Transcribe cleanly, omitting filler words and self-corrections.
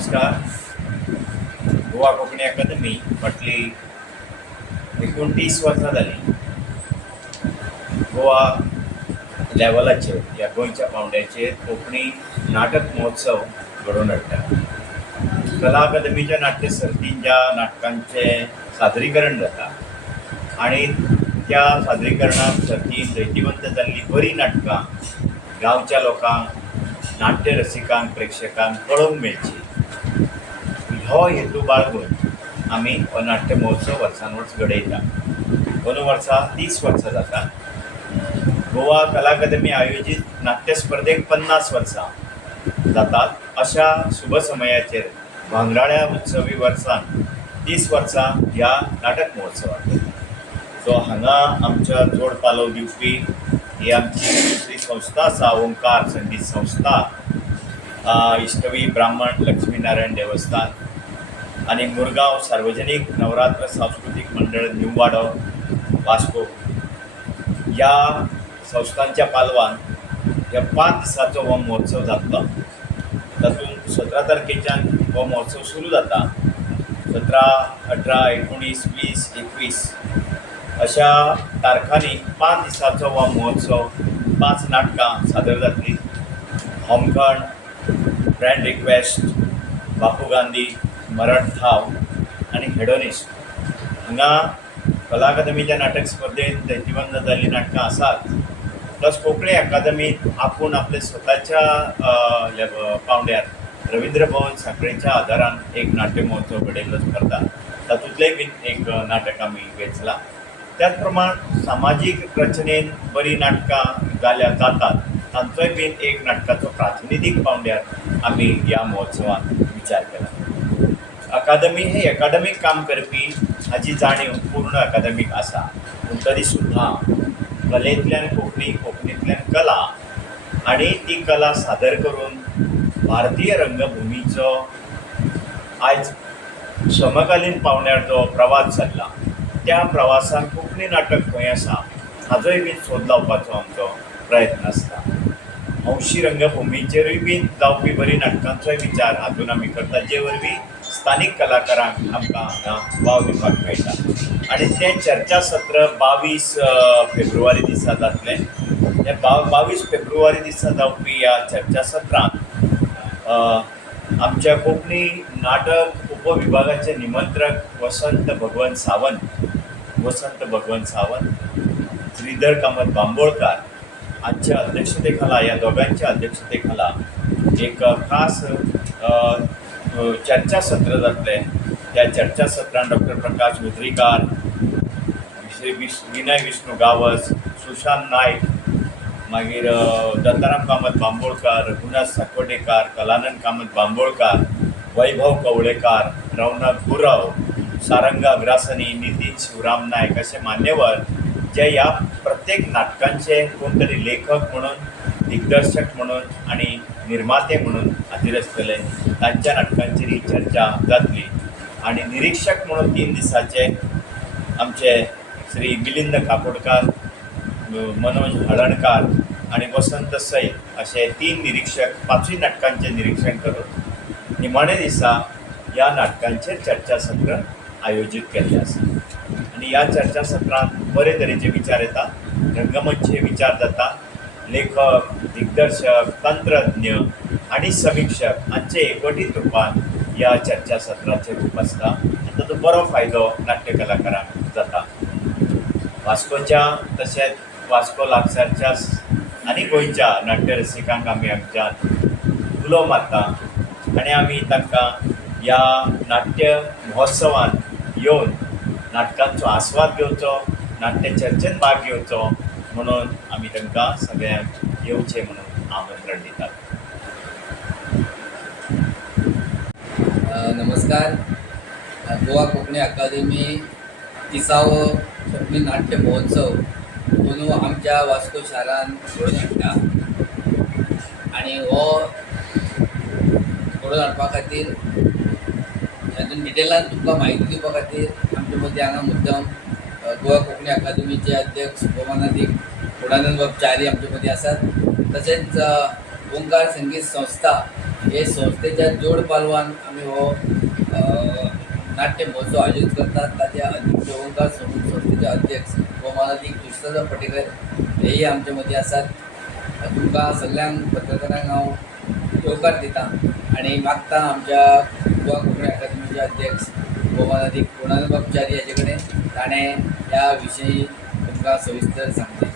नमस्कार. गोवा कोंकणी अकादमी फाटली 29 वर्सां जाली गोवा लेवलाचेर ह्या गोंयच्या पावंड्याचेर कोंकणी नाटक महोत्सव घडोवन हाडटा. कला अकादमीच्या नाट्य सर्तीन ज्या नाटकांचे सादरीकरण जाता आणि त्या सादरीकरणाक सर्तीन जैतिवंत जाल्ली बरी नाटकां गांवच्या लोकांक, नाट्य रसिकांक, प्रेक्षकांक पळोवंक मेळची हो हेतू बाळगून आमी हो नाट्य महोत्सव वर्सान वर्स घडयता. दोन वर्सां 30 वर्सां जाता. गोवा कला अकादमी आयोजीत नाट्य स्पर्धेक 50 वर्सां जातात. अशा शुभ समयाचेर भांगराळ्या उत्सवी वर्सान 30 वर्सां ह्या नाटक महोत्सवाक. सो हांगा आमच्या जोड पालव दिवपी ही आमची दुसरी संस्था आसा, ओंकार संगीत संस्था, इष्टवी ब्राह्मण लक्ष्मीनारायण देवस्थान आणि मुरगांव सार्वजनिक नवरात्र सांस्कृतिक मंडळ न्यू वाडो वास्को या संस्थांच्या पालवान ह्या 5 दिसांचो हो महोत्सव जातलो. तातूंत 17 तारखेच्यान हो महोत्सव सुरू जाता. 17, 18, 19, 20, 21 अशा तारखांनी 5 दिसांचो हो महोत्सव 5 नाटकां सादर जातलीं. होमखंड, फ्रेंड रिक्वेस्ट, बापू गांधी, मरण थाव आणि हेडोनिस्ट. हांगा कला अकादमीच्या नाटक स्पर्धेंत जैतिवंत जाल्लीं नाटकां आसात. प्लस कोंकणी अकादमीन आपूण आपल्या स्वताच्या पावंड्यार रवींद्र भवन सांखळेच्या आदारान एक नाट्य महोत्सव घडयल्लो करता. तातूंतलें बीन एक नाटक आमी वेंचलां. त्याच प्रमाण सामाजीक रचनेन बरी नाटकां जातात तांचोय बीन एक नाटकाचो प्रातिनिधीक पावंड्यार आमी ह्या महोत्सवान विचार केला. अकादमी हे एकाडमीक काम करपी हाची जाणीव पूर्ण अकादमीक आसा. पूण तरी सुद्दां कलेंतल्यान कोंकणी, कोंकणींतल्यान कला आनी ती कला सादर करून भारतीय रंगभुमीचो आयज समकालीन पावंड्यार जो प्रवास जाल्ला त्या प्रवासान कोंकणी नाटक खंय आसा हाजोय बीन सोद लावपाचो आमचो प्रयत्न आसता. हौशी रंगभुमीचेरूय बीन जावपी बरी नाटकांचोय विचार हातून आमी करता, जे वरवीं स्थानीक कलाकारांक आमकां हांगा वाव दिवपाक मेळटा. आनी तें चर्चा सत्र 22 फेब्रुवारी दिसा जातलें. हे 22 फेब्रुवारी दिसा जावपी ह्या चर्चा सत्रांत आमच्या कोंकणी नाटक उपविभागाचे निमंत्रक वसंत भगवंत सावंत, श्रीधर कामत बांबोळकार हांच्या अध्यक्षतेखाला, ह्या दोगांच्या अध्यक्षतेखाला एक खास चर्चा सत्र जातलें. त्या चर्चा सत्रांत डॉक्टर प्रकाश मुद्रीकार, श्री विनय विष्णू गावस, सुशांत नायक, मागीर दत्ताराम कामत बांबोळकार, रघुनाथ साकोडेकार, कलानंद कामत बांबोळकार, वैभव कवळेकार, रौनक गुरव, सारंगा अग्रासनी, नितीन शिवराम नायक असे मान्यवर जे ह्या प्रत्येक नाटकांचे कोण तरी लेखक म्हणून, दिग्दर्शक म्हणून आणि निर्माते म्हणून हाजीर आसतले. तांच्या नाटकांचेर ही चर्चा जातली. आणि निरीक्षक म्हणून 3 दिसाचे आमचे श्री मिलिंद काकोडकार, मनोज हळणकार आणि वसंत सै असे 3 निरीक्षक 5 नाटकांचे निरीक्षण करून निमाणे दिसा ह्या नाटकांचेर चर्चासत्र आयोजीत केल्लें आसा. आणि ह्या चर्चासत्रांत बरे तरेचे विचार येता, रंगमंच विचार जाता. लेखक, दिग्दर्शक, तंत्रज्ञ आणि समीक्षक हांचे एकवटीत रुपान ह्या चर्चासत्राचें रूप आसता. आनी ताचो बरो फायदो नाट्य कलाकारांक जाता. वास्कोच्या तशेंच वास्को लागसारच्या आनी गोंयच्या नाट्य रसिकांक आमी आमच्यान उलो मारता आनी आमी तांकां ह्या नाट्य महोत्सवान येवन नाटकांचो आस्वाद घेवचो, नाट्य चर्चेंत भाग घेवचो म्हणून आमी तांकां सगळ्यांक येवचें म्हणून आमंत्रण दितात. नमस्कार. गोवा कोंकणी अकादमी 30वो कोंकणी नाट्य महोत्सव अंदू आमच्या वास्को शारान घडोवन हाडटा. आनी हो घडोवन हाडपा खातीर हातूंत डिटेलान तुमकां म्हायती दिवपा खातीर आमचे मदीं हांगा मुद्दम गोवा कोंकणी अकादमीचे अध्यक्ष भोवमानाधिक गुणानंद बाब च्यारी आमचे मदीं आसात. तशेंच ओंकार संगीत संस्था हे संस्थेच्या जोड पालवान आमी हो नाट्य महोत्सव आयोजीत करतात. ताचे अध्यक्ष ओंकार संस्थेचे अध्यक्ष गोमानदी कृष्णदास पटेकर हेही आमच्या मदीं आसात. तुमकां सगळ्यांक पत्रकारांक हांव येवकार दिता आनी मागता आमच्या गोवा कोंकणी अकादमीचे अध्यक्ष गोमानदी पूर्णानंद बाबचारी हाचे कडेन ताणें ह्या विशयी तुमकां सविस्तर सांगलें.